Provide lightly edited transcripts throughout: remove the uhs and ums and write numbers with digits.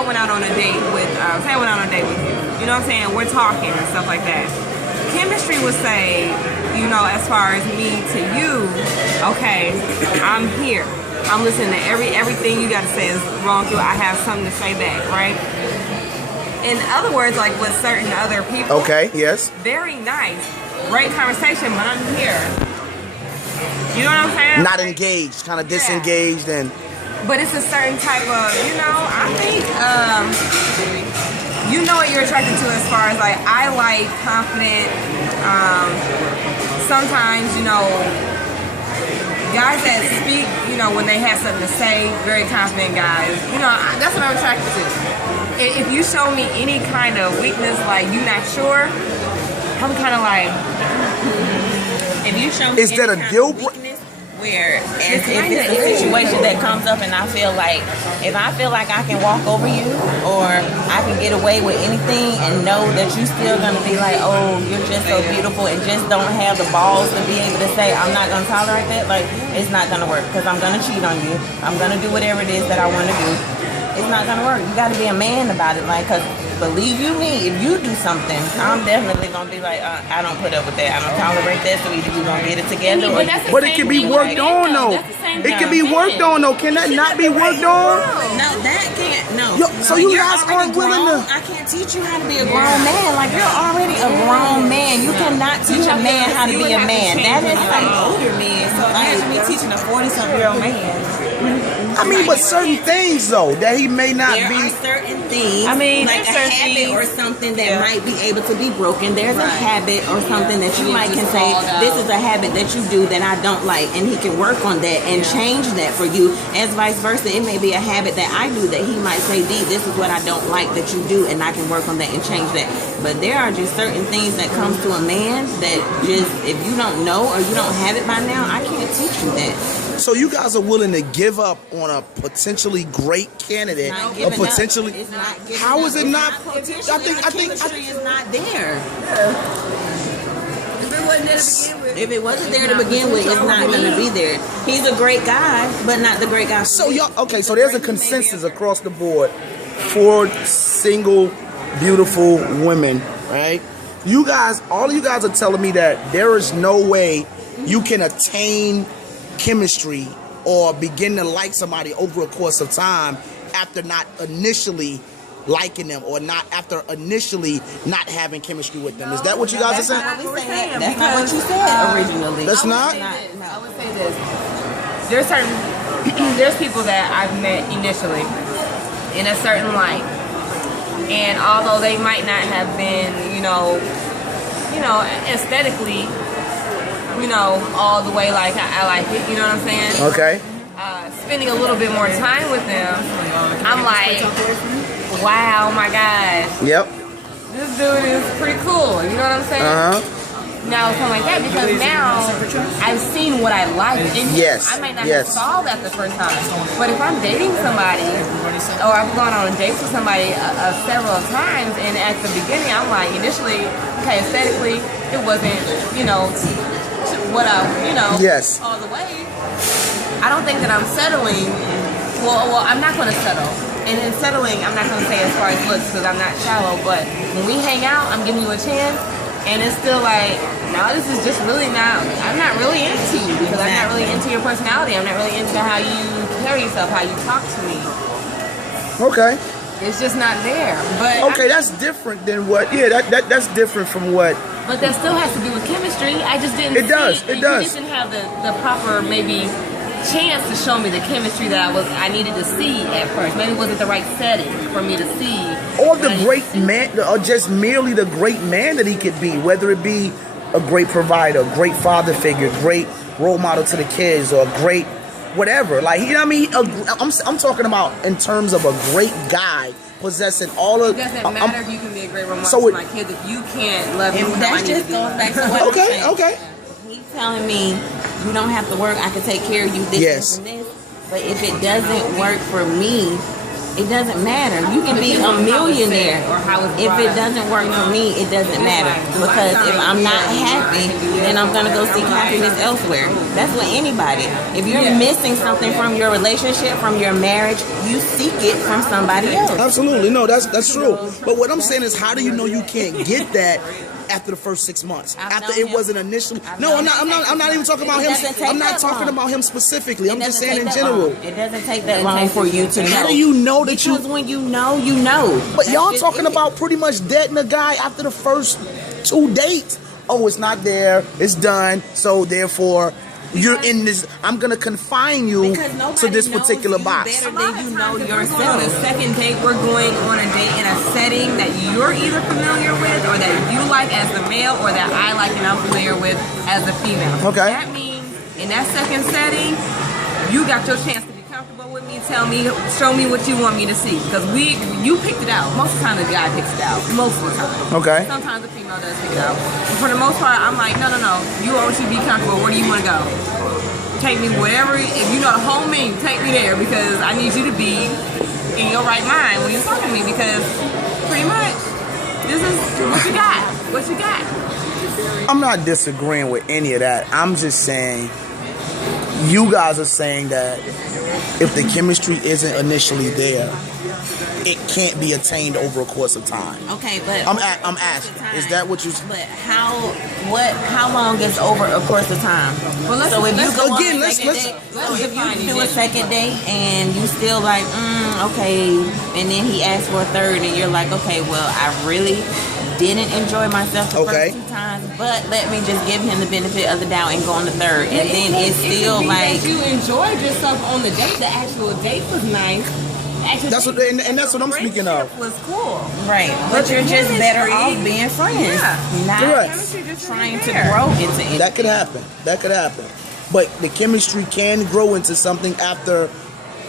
I went out on a date with, say I went out on a date with you. You know what I'm saying? We're talking and stuff like that. Chemistry would say, you know, as far as me to you, okay, I'm here. I'm listening to everything you got to say is wrong through. I have something to say back, right? In other words, like with certain other people. Okay, yes. Very nice. Great conversation, but I'm here. You know what I'm saying? Not engaged, kind of disengaged and... But it's a certain type of, you know, I think, you know what you're attracted to as far as like, I like confident, sometimes, you know, guys that speak, you know, when they have something to say, very confident guys, you know, that's what I'm attracted to. If you show me any kind of weakness, like you're not sure, I'm kind of like, if you show me is that a deal breaker? Where if it's a situation that comes up and I feel like, if I feel like I can walk over you or I can get away with anything and know that you're still going to be like, oh, you're just so beautiful, and just don't have the balls to be able to say, I'm not going to tolerate that, like, it's not going to work because I'm going to cheat on you. I'm going to do whatever it is that I want to do. It's not going to work. You got to be a man about it, like, because believe you me, if you do something, I'm definitely going to be like, I don't put up with that. I don't tolerate that, so either you're going to get it together. But it can be worked on, though. It can be worked on, though. Can that not be worked on? No, that can't. No. So you guys aren't willing to... I can't teach you how to be a grown man. Like, you're already a grown man. You cannot teach a man how to be a man. That is an older man. So imagine me teaching a 40-something-year-old man. I mean, but certain things, though, that he may not be... There are certain things, I mean, like a habit or something that might be able to be broken. There's a habit or something that you might can say, this is a habit that you do that I don't like, and he can work on that and change that for you. As vice versa, it may be a habit that I do that he might say, D, this is what I don't like that you do, and I can work on that and change that. But there are just certain things that comes to a man that just, if you don't know or you don't have it by now, I can't teach you that. So you guys are willing to give up on a potentially great candidate, or potentially? It's not giving how is it not? I think chemistry is not there. If it wasn't there to begin with, it's not going to be there. He's a great guy, but not the great guy. So y'all, okay? So there's a consensus across the board for single, beautiful women, right? You guys, all of you guys are telling me that there is no way you can attain chemistry or begin to like somebody over a course of time after not initially liking them, or not after initially not having chemistry with them. Is that what you guys are saying? That's not what you said originally. That's not? I would say this. There's people that I've met initially in a certain light, and although they might not have been, you know, aesthetically, you know, all the way like I like it, you know what I'm saying? Okay. Spending a little bit more time with them, I'm like, wow, my gosh. Yep. This dude is pretty cool, you know what I'm saying? Now, something like that, because now I've seen what I like. And yes. I might not have saw that the first time. But if I'm dating somebody, or I've gone on dates with somebody several times, and at the beginning, I'm like, initially, okay, aesthetically, it wasn't, you know, what I, you know, all the way. I don't think that I'm settling. Well, I'm not going to settle. And in settling, I'm not going to say as far as looks, because I'm not shallow. But when we hang out, I'm giving you a chance, and it's still like, no, this is just really not. I'm not really into you, because I'm not really into your personality. I'm not really into how you carry yourself, how you talk to me. Okay. It's just not there. But okay, that's different than what. Yeah, that's different from what. But that still has to do with chemistry. I just didn't. It does. You just didn't have the proper maybe chance to show me the chemistry that I needed to see at first. Maybe it wasn't the right setting for me to see. Or the great man, or just merely the great man that he could be, whether it be a great provider, great father figure, great role model to the kids, or great whatever. Like, you know what I mean? I'm talking about in terms of a great guy possessing all of. It doesn't matter if you can be a great role model to my kids if you can't love him. That just goes back to what I'm saying. Okay. He's telling me you don't have to work. I can take care of you. This and this. But if it doesn't work for me, it doesn't matter. You can be a millionaire. If it doesn't work for me, it doesn't matter. Because if I'm not happy, then I'm going to go seek happiness elsewhere. That's with anybody. If you're missing something from your relationship, from your marriage, you seek it from somebody else. Absolutely. No, that's true. But what I'm saying is, how do you know you can't get that after the first 6 months? After it wasn't initially. No, I'm not even talking about him. I'm not talking about him specifically. I'm just saying in general. It doesn't take that long for you to know. How do you know that because when you know, you know. But y'all talking about pretty much dating a guy after the first 2 dates. Oh, it's not there. It's done. So therefore, you're in this. I'm gonna confine you to this particular box. A lot of times, if we're going on a second date, we're going on a date in a setting that you're either familiar with, or that you like as the male, or that I like and I'm familiar with as the female. Okay. That means in that second setting, you got your chance to be comfortable with me. Tell me, show me what you want me to see, because you picked it out. Most of the time, the guy picks it out. Most of the time. Okay. Sometimes the female does pick it out. But for the most part, I'm like, no. You want you to be comfortable. Where do you want to go? Take me whatever. If you know the whole menu, take me there, because I need you to be in your right mind when you're talking to me, because pretty much this is what you got. What you got. I'm not disagreeing with any of that. I'm just saying, you guys are saying that if the chemistry isn't initially there, it can't be attained over a course of time. Okay, but I'm asking. Is that what you? But how long is over a course of time? Well, so if you go again, let's if you do a second date and you still like, okay, and then he asks for a third, and you're like, okay, well, I really didn't enjoy myself the first 2 times, but let me just give him the benefit of the doubt and go on the third, and then it's still like you enjoyed yourself on the date. The actual date was nice. That's what, and that's what I'm speaking of. Was cool, right? But you're just better off being friends, not trying to grow into anything. That could happen. That could happen. But the chemistry can grow into something after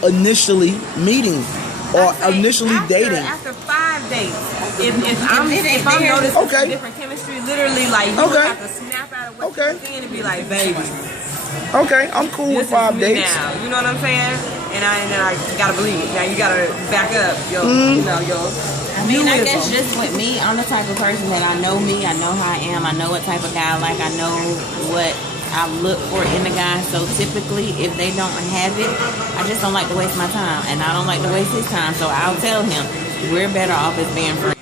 initially meeting or initially dating. After 5 dates, if I'm noticing different chemistry, literally like you would have to snap out of what you're seeing and be like, baby. Okay, I'm cool with 5 dates. Now. You know what I'm saying? And I gotta believe it. Now you gotta back up your, I mean, I guess just with me, I'm the type of person that I know me, I know how I am, I know what type of guy I like, I know what I look for in the guy. So typically, if they don't have it, I just don't like to waste my time, and I don't like to waste his time. So I'll tell him we're better off as being friends.